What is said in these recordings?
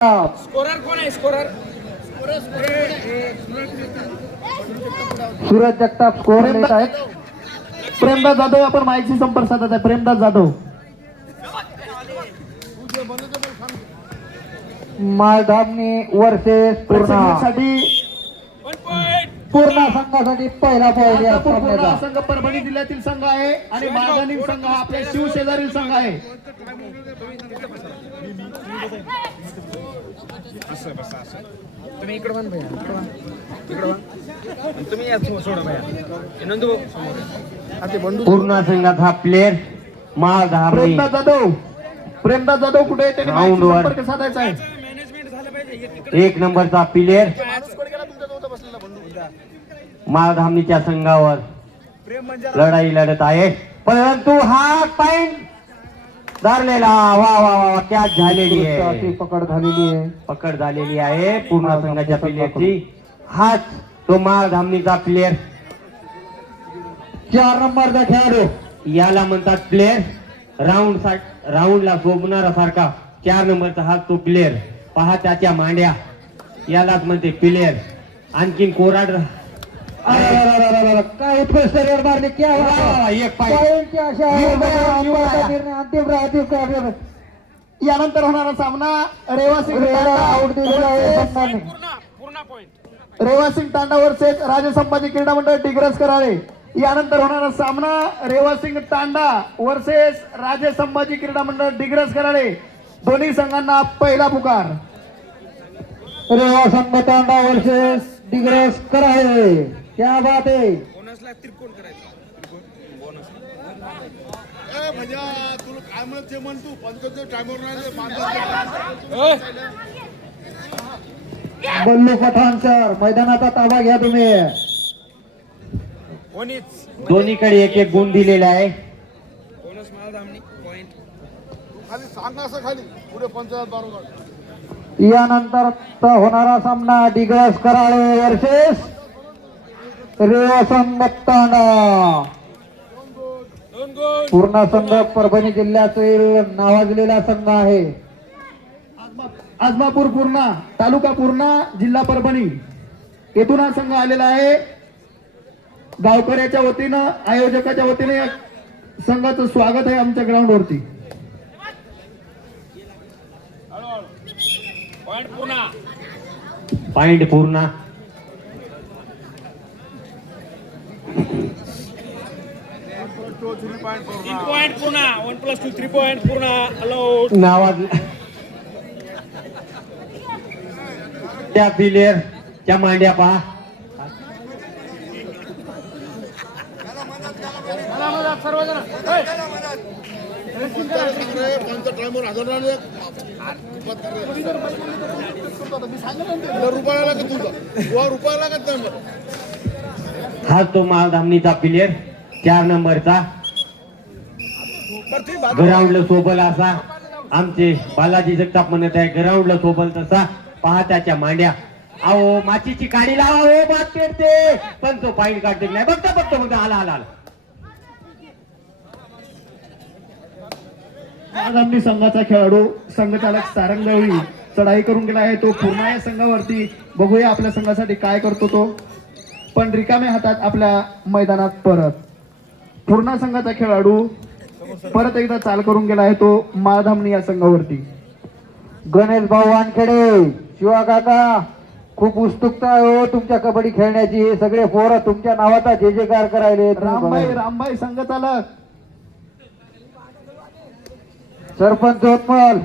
Scorer कोण आहे scorer? Suraj Jagtap score देत आहेत. प्रेमदास जाधव आपण माहिती संपर्क साधत आहे. प्रेमदास जाधव माळधामनी वर्सेस पूर्ण संघासाठी पहिला पॉईंट या पूर्ण संघ परभणी जिल्ह्यातील संघ आहे आणि माळधानी संघ हा आपल्या शिवशेजारील संघ आहे. तुम्ही इकडे बन भैया, इकडे बन. तुम्ही या सोडा भैया. नंदू पूर्ण संघाचा प्लेयर माळधाम प्रेमदास जाधव. प्रेमदास जाधव कुठे? त्याने राऊंड वर. संपर्क साधायचा आहे. मॅनेजमेंट झालं पाहिजे. एक नंबरचा प्लेयर माळधामनीच्या संघावर लढाई लढत आहे, परंतु हा पॉइंट धरलेला. वा वा वा कॅच झालेली आहे, पकड झालेली आहे पूर्ण संघाच्या प्लेयरची. हाच तो माळधामनीचा प्लेयर 4 नंबरचा खेळाडू. याला म्हणतात प्लेयर राऊंडला शोभणारा सारखा 4 नंबरचा हा तो प्लेयर. पहा त्याच्या मांड्या, यालाच म्हणते प्लेयर. आणखीन कोराड काय उत्कृष्ट रेड मारली. क्या एक पॉईंट अंतिम. यानंतर होणारा सामना रेवासिंग आउट दिलेला आहे. पूर्ण पॉइंट रेवासिंग तांडा वर्सेस राजे संभाजी क्रीडा मंडळ डिग्रस कराळे. यानंतर होणारा सामना रेवासिंग तांडा वर्सेस राजे संभाजी क्रीडा मंडळ डिग्रस कराळे. दोन्ही संघांना पहिला पुकार. रेवा संघ तांडा वर्सेस डिग्रस कराळे. क्या बात आहे. बोनसला त्रिकोण करायचं. बोनस भैया तुला काय म्हणते म्हण तू पंचायत टायमर बल्लू पठाण सर मैदानाचा ताबा घ्या तुम्ही. कोणीच दोन्हीकडे एक एक गुण दिलेला आहे. बोनस माळधामनी पॉइंट. खाली सांग असं खाली पुढे पंचायत बारोबर. यानंतर होणारा सामना डिग्रस कराळे वर्सेस रेवा संघ तांडा. दोन गोल. पूर्ण संघ परभणी जिल्ह्यातील नावाजलेला संघ आहे. आजमापूर पूर्णा, तालुका पूर्णा, जिल्हा परभणी येथून हा संघ आलेला आहे. गावकऱ्याच्या वतीनं आयोजकाच्या वतीने या संघाचं स्वागत आहे आमच्या ग्राउंड वरती. पॉइंट पूर्ण. पॉइंट पूर्ण. तीन पॉइंट पूर्ण. 1+2 3 पॉइंट पूर्ण. अलाउड. नावाज त्या प्लेयर च्या मांड्या पहा. टायमर रुपया लागत तुझा रुपया लागत नाही. हा तो माळधामनीचा प्लेयर 4 नंबरचा. ग्राउंडला सोबल असा आमचे बालाजी जगताप म्हणत आहे. ग्राउंडला सोबल तसा पहा त्याच्या मांड्या. अहो माचीची काडी लावा हो, बात पेटते पण तो पॉइंट काढते नाही. बघता आला आला आला. आगामी संघाचा खेळाडू संघचालक सारंगवी चढाई करून गेला आहे. तो पूर्ण या संघावरती बघूया आपल्या संघासाठी काय करतो तो. पण रिकाम्या हातात आपल्या मैदानात परत. पूर्ण संघाचा खेळाडू परत एकदा चाल करून गेला आहे. तो माळधामनी या संघावरती. गणेश भाऊ वानखेडे, शिवा काका, खूप उत्सुकता आहे हो तुमच्या कबड्डी खेळण्याची. हे सगळे पोरं तुमच्या नावाचा जे जे कार करायले. रामभाई संघचालक, सरपंच ओतमल,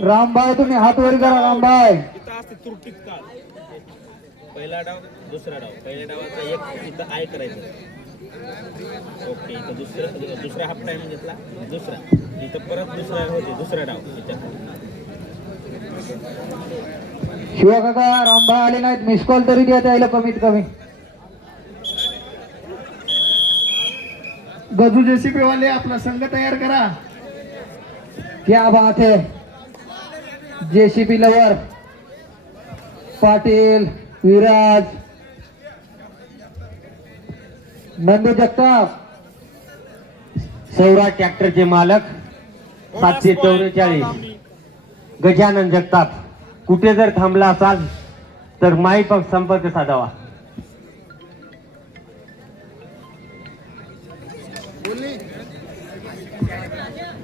रामभाई तुम्ही हात वर करा. रामभाई इथं असते तुरटीत काळ. पहिला डाव दुसरा डाव. पहिल्या डावाचा एक इथं आय करायचं. ओके. इथं दुसरा हाफ टाइम घेतला. दुसरा इथं परत दुसरा होते. दुसरा डाव इथं. शिवा काका, रामभाई आले नाहीत. मिस कॉल तरी द्या त्याला कमीत कमी. गजू जेसीपी वाले आपला संघ तयार करा. क्या बात है. जेसीपी लवर पाटील, विराज, नंदू जगताप सौराज ट्रॅक्टरचे मालक 744 गजानन जगताप कुठे जर थांबला असाल तर माई पण संपर्क साधावा.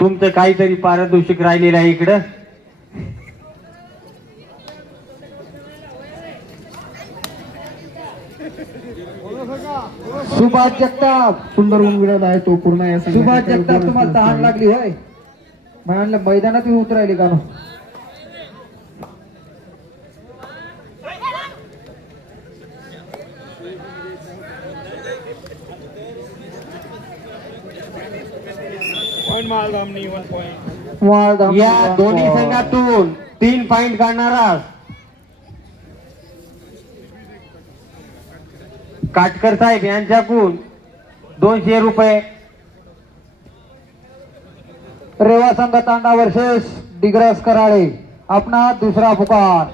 तुमचं काहीतरी पारितोषिक राहिलेलं आहे इकडं. सुभाष जगताप सुंदर उंगडत आहे तो पूर्ण या सुभाष जगताप तुम्हाला तहान लागली होय म्हणाल मैदानात तुम्ही उतरायले का नो? या दोन्ही संघातून 3 पॉइंट काढणारा काटकर साहेब यांच्याकडून 200 रुपये. रेवा संघ तांडा वर्सेस डिग्रस कराळे आपणा दुसरा पुकार.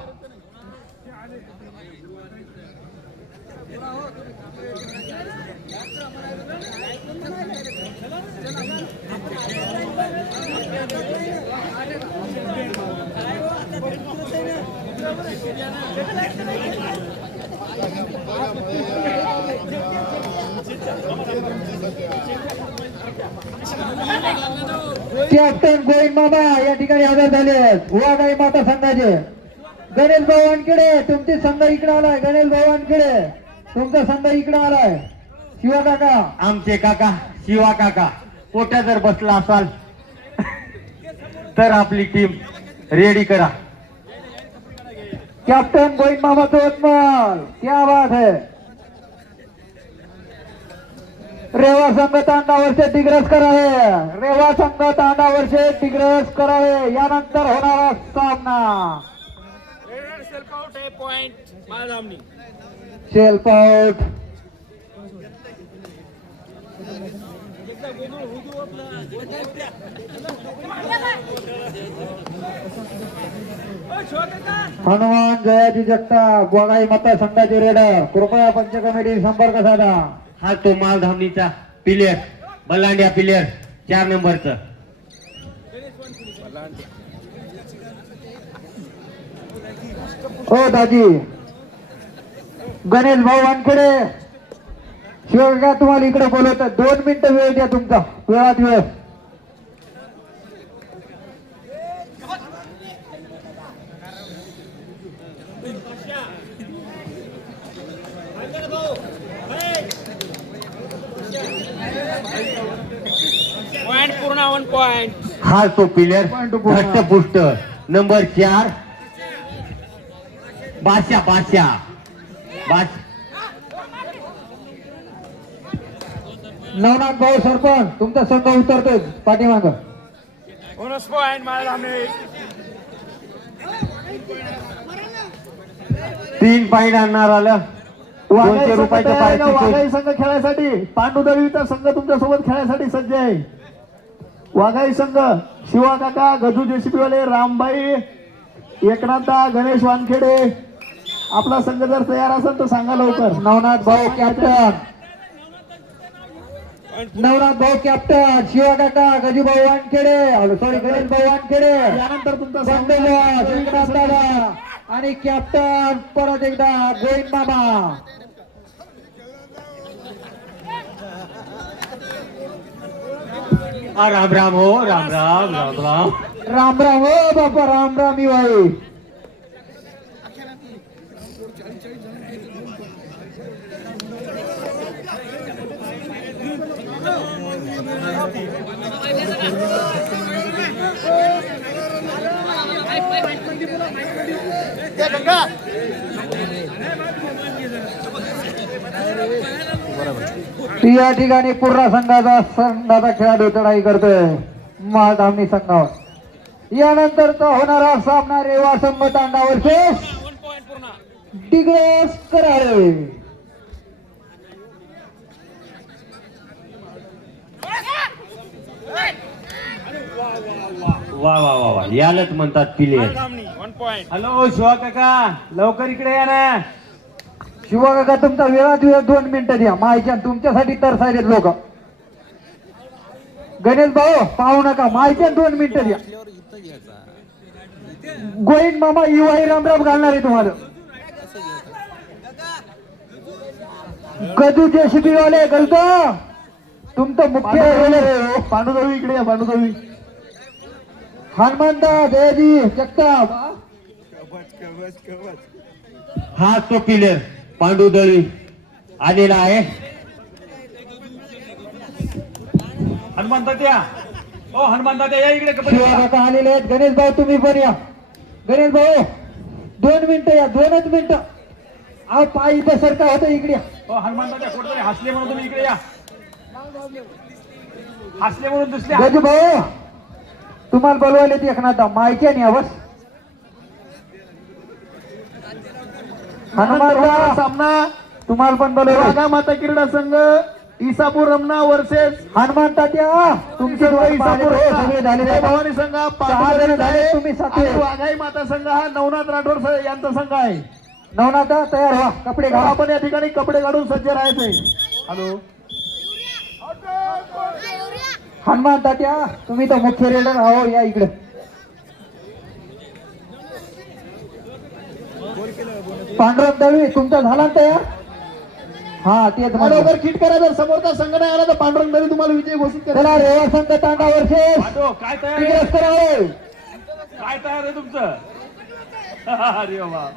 कॅप्टन गोविंद मामा या ठिकाणी हजर झाले आहेत. वाघाई माता संघाचे गणेश भाऊ वानखेडे तुमचे संघ इकडे आलाय. गणेश भाऊ वानखेडे तुमचा संघ इकडे आलाय. शिवा काका आमचे काका शिवा काका पोट्या जर बसला असाल तर आपली टीम रेडी करा. कॅप्टन गोविंद मामा तोतमल क्या बात है. रेवा संघ तांडावरचे डिग्रस करावे. रेवा संघ तांडावरचे डिग्रस करावे यानंतर होणारा सामना सेल्फ आउट. हनुमान जयाजी जगताप वाघाई माता संघाचे रेडर कृपया पंच कमिटी संपर्क साधा. हा तो मालधामणीचा प्लेयर बलांड्या प्लेयर 4 नंबरचं. हो दाजी गणेश भाऊ वानखेडे शिवका तुम्हाला इकडे बोलवत 2 मिनिटं वेळ द्या तुमचा वेळात वेळ. हा तो प्लेयर धष्टपुष्ट नंबर 4 बादशाह. नवनाथ भाऊ सरपंच तुमचा संघ उतरतोय पाठीमाग. 3 पॉइंट आणणार आलं 200 रुपयाचं पारितोषिक. वाघाई संघ खेळायसाठी पांडुदळीचा संघ तुमच्या सोबत खेळायसाठी सज्ज आहे. वाघाई संघ शिवा काका गजू जेसीपीवाले रामबाई एकनाथा गणेश वानखेडे आपला संघ जर तयार असेल तर सांगा लवकर. नवनाथ भाऊ कॅप्टन शिवा काका गजू भाऊ वानखेडे सॉरी गणेश भाऊ वानखेडे यानंतर तुमचा संघ एकनाथ दादा आणि कॅप्टन परत एकदा गोविंद मामा. राम राम हो राम राम राम राम. राम राम हो बापा राम राम ही भाई. या ठिकाणी पूर्ण संघाचा खेळाडू चढाई करतोय मालधामणी संघावर. यानंतरचा होणारा सामना रेवा संघ तांडावर डिग्रस कराळे. वा वा वा वा यालाच म्हणतात प्लेयर. हॅलो शिवा काका लवकर इकडे या ना. शिवा काका तुमचा वेळात वेळ 2 मिनिटं द्या मायच्या तुमच्यासाठी तर साहेब लोक गणेश भाऊ पाहू नका मायच्या 2 मिनिटं द्या गोविंद मामा युवाई रामराम घालणार आहे तुम्हाला गजू जेसीबी वाले गलतो तुमचं मुख्य पांडुदेवी इकडे या पांडुदेवी हनुमंता जयजी जगताप हा तो प्लेयर पांडुदळी आलेला आहे. हनुमंतात्या ओ हनुमंतात्या या इकडे कबड्डी शिवा काका आलेले आहेत गणेश भाऊ तुम्ही पण या गणेश भाऊ 2 मिनिटं या 2च मिनिटं अहो पायी सारखा होतं इकडे या. ओ हनुमंतात्या कुठेतरी हसले म्हणून तुम्ही इकडे या हसले म्हणून दिसले गजू भाऊ तुम्हाला बोलवायला ती एखादा माहिती आहे बस हनुमान सामना तुम्हाला पण बोलवलं वाघा माता क्रीडा संघ इसापूर रमना वर्सेस हनुमान तात्या तुमचे डोळे इसापूर सगळे झाले जय भवानी संघ हा 6 जण झाले तुम्ही 7 आणि वाघाई माता संघ हा नवनाथ राठोड यांचा संघ आहे. नवनाथा तयार व्हा कपडे तेव्हा घाला आपण या ठिकाणी कपडे काढून सज्ज राहायचे. हॅलो हनुमान तात्या तुम्ही तर मुख्य रेडर आहो या इकडे पांडुरंग दळवी तुमचा झाला ना तयार हा तेच म्हणलं. बरोबर किट करा जर समोरचा संघ नाही आला तर पांडुरंग दळवी तुम्हाला विजय घोषित करा. चला रेवा संघ तांडा वर्षेस पांडू काय तयार आहे तिकडे करावे काय तयार आहे तुमचं अरे वा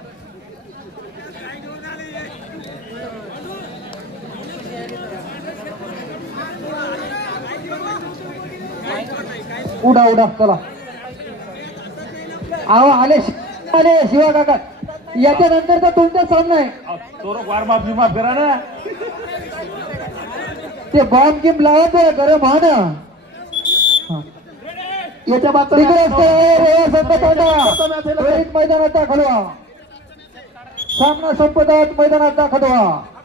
उडा उडा चला आहो आले शिवा काका याच्यानंतर तर तुमचा सामना आहे तोरो वारमाप बिमाप करा ना ते बॉम्ब गिम लावत गरम हा ना याच्या बाबतीत तिकडेच करावे रेवा संघ तांडा त्वरित मैदानात दाखल व्हा सामना संपतात मैदानात दाखल व्हा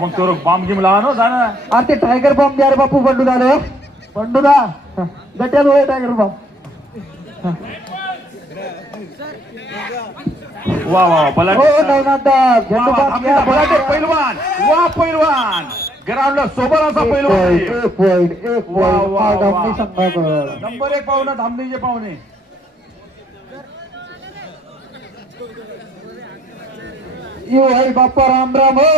मग तोरो बॉम्ब गिम लावा ना जाणं अरे ते टायगर बॉम्ब द्या रे बापू बंडू झालं पंडुदा गट्यात वय टायगर बाप वा वा हो पलाट नवनाथ झेंडू बाप घ्या पलाटे पैलवान वा पैलवान ग्राउंडला सोबत असा पैलवान एक पॉइंट वा, वा, वा. धामणी संघाकडे नंबर 1 पाहुणा धामणीचे पाहुणे यो हाय बाप्पा राम राम हो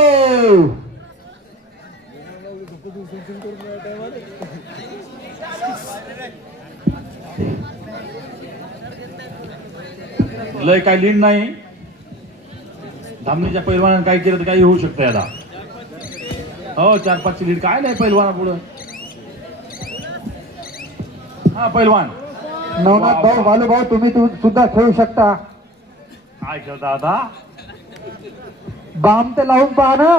लय काय लीड नाही धामणीच्या पैलवानानं काय केलं तर काही होऊ शकतं याला हो 4-5 ची लीड काय नाही पैलवाना पुढं हा पैलवान नवनाथ भाऊ बालू भाऊ तुम्ही सुद्धा खेळू शकता काय खेळता आता बाम ते लावून पहा ना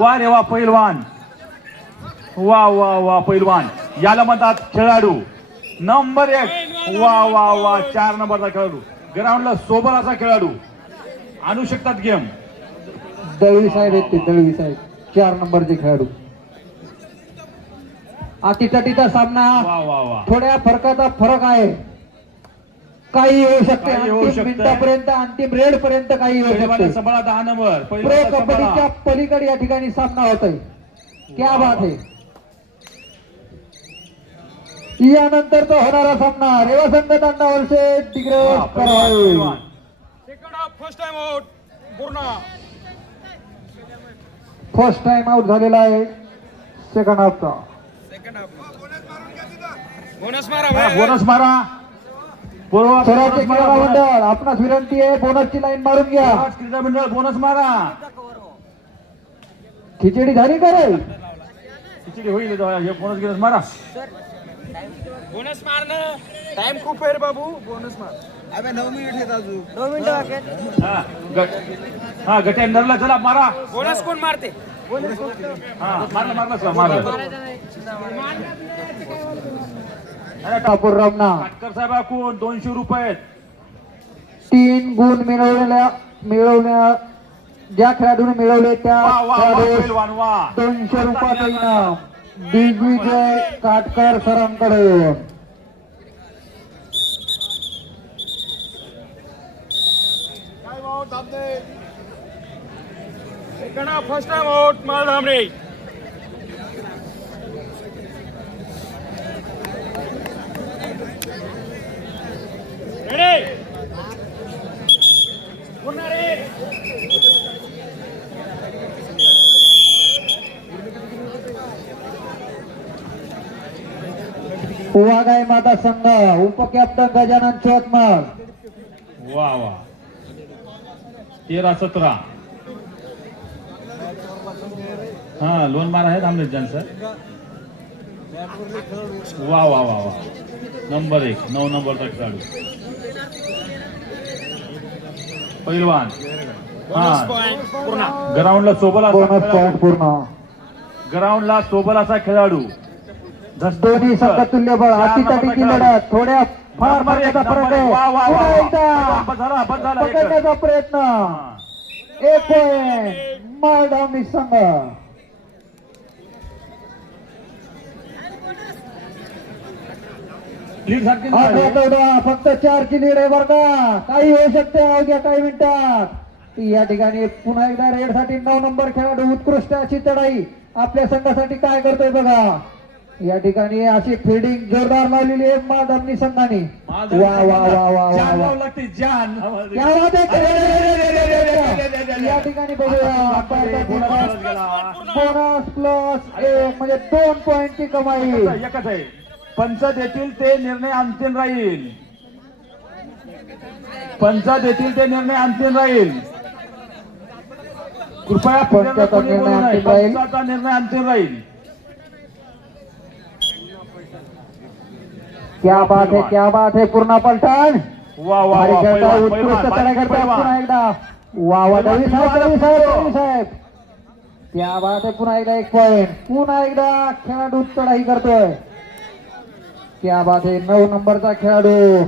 वा रे वा पैलवान वा वा वा पैलवान याला म्हणतात खेळाडू नंबर 1 वा वा वा 4 नंबरचा खेळाडू ग्राउंडला सोबत असा खेळाडू आणू शकतात गेम दळवी साहेब आहेत ते दळवी साहेब 4 नंबरचे खेळाडू अटीतटीचा सामना वा वा वा थोड्या फरकाचा फरक आहे काही होऊ शकते काही होऊ अंतिम शकते. मिनिटापर्यंत अंतिम रेड पर्यंत काही होऊ पैलवान शकते सांभाळा 10 नंबर प्रो पैलवान कबड्डीच्या सांभाळा. पलीकडे या ठिकाणी सामना होत आहे क्या बात आहे यानंतर तो होणारा सामना रेवा संघ तांडा वर्षे तिकडे हा, पैलवान. फर्स्ट टाइम आउट झालेला आहे सेकंड हाफचा हा, बोनस मारा पूर्व सराचे क्रीडा मंडळ आपणास विनंती आहे बोनसची लाईन मारून घ्या क्रीडा मंडळ बोनस मारा खिचडी झाली का रे खिचडी होईल तेव्हा. हे बोनस गिनस मारा बोनस मारणं टाइम खूप आहे रे बाबू बोनस मार हा हा गटेंडरला चला मारा बोनस कोण मारते हा मारलं मारलं सर मारलं अरे ठाकूर रमना काटकर साहेब कोण 200 रुपये 3 गुण मिळवण्यात ज्या खेळाडूने मिळवले त्या वा वा वा खेळाडूस पैलवान वा 200 रुपयाचं इनाम दिग्विजय काटकर सरांकडून. काय भाऊ थांबते फर्स्ट टाइम आउट मालधामरे. वाघाई माता संघ उपकॅप्टन गजानन चोतमल. वा वा 13-17. हा लोन मार आहे थांबले सर. वा वा वा वा नंबर 1 9 नंबरचा खेळाडू पैलवान. हा ग्राउंडला सोबल असा बोनस खेळाडू. पॉइंट पूर्ण. ग्राउंडला सोबल असा खेळाडू. दोन्ही संघ तुल्यबळ अटीतटीची लढत. थोड्या फार नंबर एक, मार्गाचा फरक नंबर एक. आहे. वा, वा, वा, पुन्हा वा. एकदा बस झाला, बस झाला. एक. पकडण्याचा प्रयत्न. हा. 1 पॉइंट मालधामनी संघ. लीड सारखी आठवा चौदा फक्त 4 ची लीड आहे बरं का. काही होऊ शकते अवघ्या काही मिनिटात. या ठिकाणी पुन्हा एकदा रेड साठी 9 नंबर खेळाडू उत्कृष्ट अशी चढाई आपल्या संघासाठी काय करतोय बघा. या ठिकाणी अशी फिल्डिंग जोरदार लावलेली आहे मालधामनी संघाने. वा वा वा वा वा जान वा. लावू लागते जान. क्या बात आहे. या ठिकाणी बघूया बोनस प्लस 1 म्हणजे 2 पॉइंटची कमाई. एकच आहे. पंच देतील ते निर्णय अंतिम राहील. पंच देतील ते निर्णय अंतिम राहील. कृपया पंचाचा कोणी बोलू निर्णय नये. अंतिम राहील. पंचाचा निर्णय अंतिम राहील. क्या बात है क्या बात है. पूर्ण पलटण. वा वा भारी वा खेळता पैलवान, उत्कृष्ट पैलवान, चढाई करतात पैलवान. पुन्हा एकदा. वा वा दवी साहेब. क्या बात आहे. पुन्हा एकदा 1 पॉइंट. पुन्हा एकदा खेळाडू चढाई करतोय. क्या बात आहे. 9 नंबरचा खेळाडू.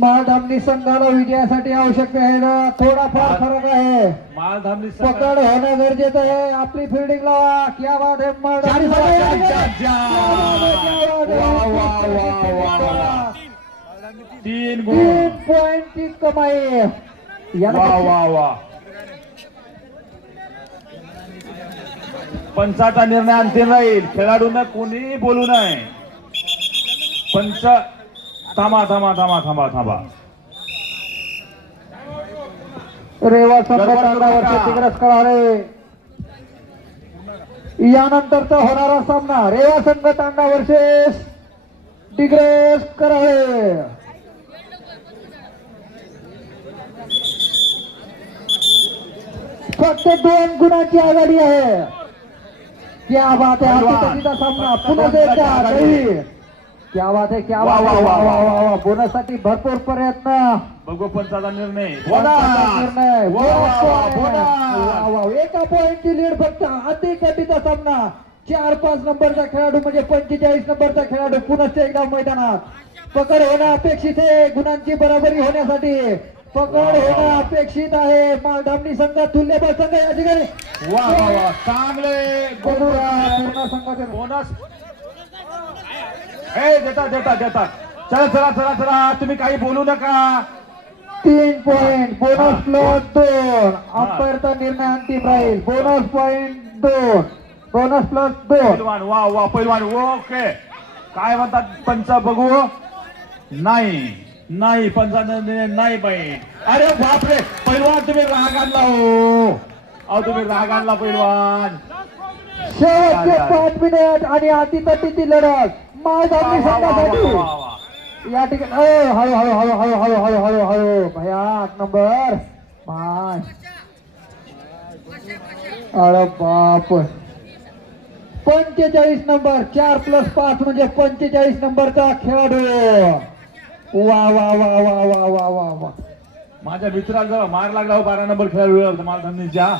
मालधामनी संघाला विजयासाठी आवश्यक आहे ना थोडाफार फरक आहे. मालधामनी संघ. पकड होणं गरजेचं आहे. आपली फिल्डिंग लावा. क्या बात आहे. मालधामनी जान, जान, संघ. जान, जान. वा, वा, वा, वा, वा. 3 गुण. 3 पॉइंटची कमाई. वा वा वा. पंचाचा निर्णय अंतिम राहील. खेळाडूंना कोणीही बोलू नये. पंच थांबा थांबा थांबा थांबा थांबा. रेवा संघ तांडावरचे तिग्रस कळाले. यानंतरचा होणारा सामना रेवा संघ तांडा वर्सेस तिग्रस कराळे. फक्त 2 गुणांची आघाडी आहे. क्या बात आहे. हातीतटीचा सामना पुन्हा एकदा दही. क्या बात आहे. क्या वा, बात वा, आहे. वा, वा वा. वा वा. बोनससाठी भरपूर प्रयत्न. बघू पंचाचा निर्णय. पंचाचा निर्णय. वा, वा, वा, बोनस बोनस. वा, वा. 1 पॉइंटची लीड फक्त. अतिकटीचा सामना. 4-5 नंबरचा खेळाडू म्हणजे 45 नंबरचा खेळाडू पुन्हा एकदा मैदानात. पकड होणं अपेक्षित आहे. गुणांची बरोबरी होण्यासाठी पकड होणं अपेक्षित आहे. मालधामनी संघ तुल्यबळ संघ या ठिकाणी. वा वा वा चांगले पूर्ण संघाचे बोनस. ए देतात देतात देतात. चला चला चला चला तुम्ही काही बोलू नका. 3 पॉइंट. Bonus plus 2. अंपायरचा निर्णय अंतिम राहील. Bonus point 2. Bonus plus 2. पैलवान वा वा पैलवान. ओके काय म्हणतात पंच बघू. नाही नाही पंचाचा निर्णय नाही बाई. अरे बापरे पैलवान तुम्ही राग आणला हो. अहो तुम्ही राग आणला पैलवान. शेवटचे 5 मिनिट आणि अतितटीची लढत मालधामनी संघासाठी. या ठिकाणी हळू हळू हळू हळू हळू हळू हळू हळू भया 8 नंबर. अरे बाप. 45 नंबर. 4+5 म्हणजे 45 नंबरचा खेळाडू. वा वा वा वा वा वा वा वा. माझ्या मित्राला मार लागला हो 12 नंबर खेळाडू मालधामनीच्या.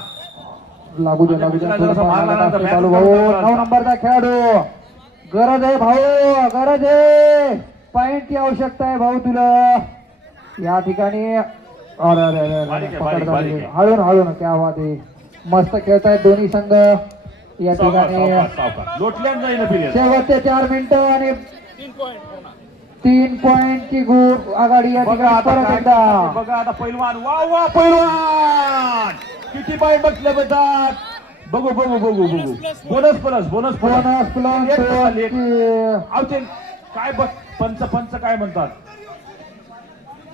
लागू दे लागू दे. जरासा मार लागला तर चालू भाऊ. 9 नंबरचा खेळाडू. गरज आहे भाऊ. गरज आहे. पॉइंटची आवश्यकता आहे भाऊ तुला. या ठिकाणी अरे अरे अरे बारीक आहे, पकड बारीक, झाली. बारीक आहे. हळून हळून क्या बात आहे. मस्त खेळतायत दोन्ही संघ या सावकाश, ठिकाणी. सावकाश, सावकाश. लोटल्यानं जाईल पिरियड. शेवटचे 4 मिनिटं आणि 3 पॉइंटची आघाडी या बघा ठिकाणी आता परत काय एकदा. करतात, बघा आता पैलवान. वा वा पैलवान किती पॉइंट बसले बघतात. बघू बघू बघू बघू. Bonus plus bonus bonus plus काय बघ पंच काय म्हणतात.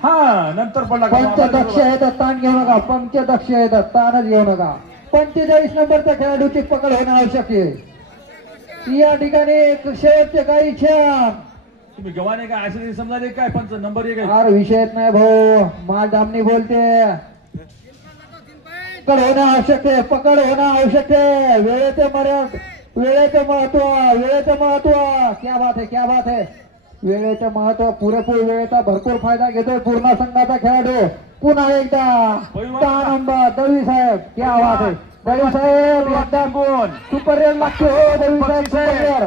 हा नंतर पडला का? पंच दक्ष येतात, ताण घेऊ नका. पंच दक्ष येतात, ताणच घेऊ नका. 45 नंबरच्या खेळाडूची पकड होणं आवश्यक आहे या ठिकाणी. शेवटचे काही क्षण. तुम्ही गव्हाणे काय असं समजा काय पंच नंबर 1 आहे. फार विषयच नाही भाऊ. माल दामनी बोलते. पकड होणं आवश्यक आहे, पकड होणं आवश्यक आहे. वेळेचे महत्व, वेळेचं महत्व. क्या बात आहे, क्या बात आहे. वेळेचं महत्व, पुरेपूर वेळेचा भरपूर फायदा घेतोय पूर्ण संघाचा खेळाडू. पुन्हा एकदा 6 नंबर दळवी साहेब. क्या बात आहे दळवी साहेब. एकदा कोण सुपर रेड लागते हो दळवी साहेब. Super red.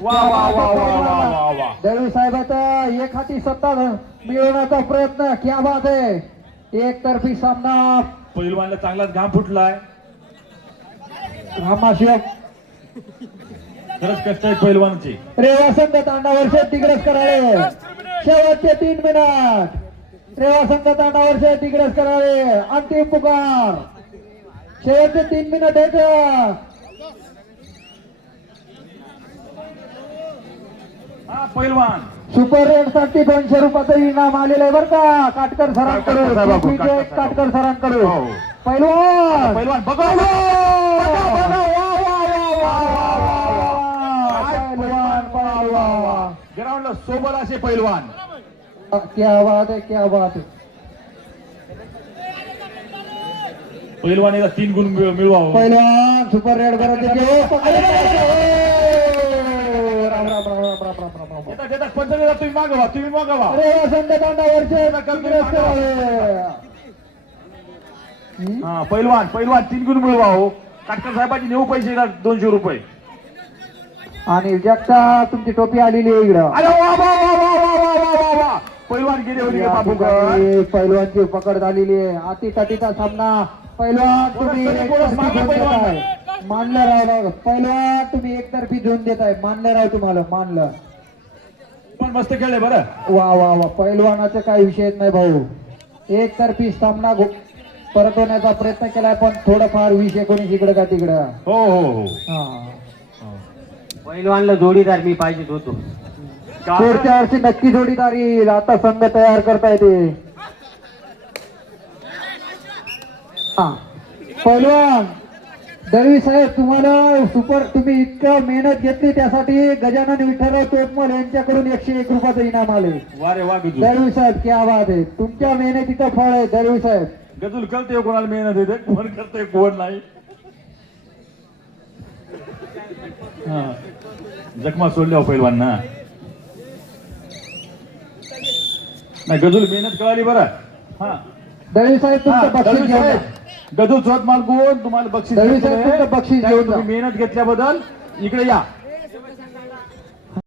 वा वा वा वा वा वा वा. दळवी साहेबाचा एक हाती सत्ता मिळवण्याचा प्रयत्न. क्या बात आहे. एकतर्फी सामना. पैलवानला चांगलाच घाम फुटलाय. रामाशिव खरंच कष्ट आहे पैलवानचे. रेवा संघ तांडावर तिकडच करावे. शेवटचे 3 मिनिट. रेवा संघ तांडावर तिकडच करावे. अंतिम पुकार. शेवटचे 3 मिनिट एक. हा पैलवान सुपर रेड साठी 200 रुपयाचं इनाम आलेलं आहे बरं का. काटकर सरांकडून. काटकर सरांकडून. हो. पैलवान पैलवान बघा. ग्राउंडला सोबत असे पैलवान. क्या बात आहे, क्या बात आहे. पैलवानीला 3 गुण मिळवावं. पैलवान सुपर रेड करत राम राम राम राम राम राम राम. येतात येतात पंच देतात. तुम्ही मागवा, तुम्ही मागवा. रेवा संघ तांडावरचे तिकडच करावे. हा पैलवान 3 गुण मिळवावं. काटकर साहेबांची नेऊ पैसे येतात 200 रुपये. आणि जगता तुमची टोपी आलेली आहे इकडं. अरे वा वा वा वा वा वा वा वा वा. पैलवान गेले होते या बाबूकर. ठिकाणी पैलवानची पकड झालेली आहे. अटीतटीचा सामना. पैलवान तुम्ही एकतर्फी घेऊन देताय. मानलं राव. पैलवान तुम्ही एकतर्फी घेऊन देताय. मानलं राव तुम्हाला. मानलं. पण मस्त खेळले बरं. वा वा वा. पैलवानाचं काही विषयच नाही भाऊ. एकतर्फी सामना परतवण्याचा प्रयत्न केलाय पण थोडंफार विषय कोणी इकडं का तिकडं. हो हो हो. हा. पैलवानला जोडीदार मी पाहिजे होतो. पुढच्या वर्षी नक्की जोडीदार येईल. आता संघ तयार करता येते. पैलवान दळवी साहेब तुम्हाला तुम्ही इतकं मेहनत घेतली त्यासाठी गजानन विठ्ठलराव तोपमल यांच्याकडून 101 रुपयाचं इनाम आले. वा रे वा गजू. दळवी साहेब क्या बात आहे. तुमच्या मेहनतीचं फळ आहे दळवी साहेब. गजूल कळते कोणाला मेहनत येते, कोण करते कोण नाही. हा जखमा सोडल्या पैलवान ना. नाही गजूल मेहनत कळाली बरं. हा दळवी साहेब तुमचं बक्षीस घेऊन जा. गजू चोत मालकून तुम्हाला बक्षीस दळवी देतोय. साहेब तुमचं बक्षीस त्यावेळी घेऊन जा. तुम्ही मेहनत घेतल्याबद्दल इकडे या.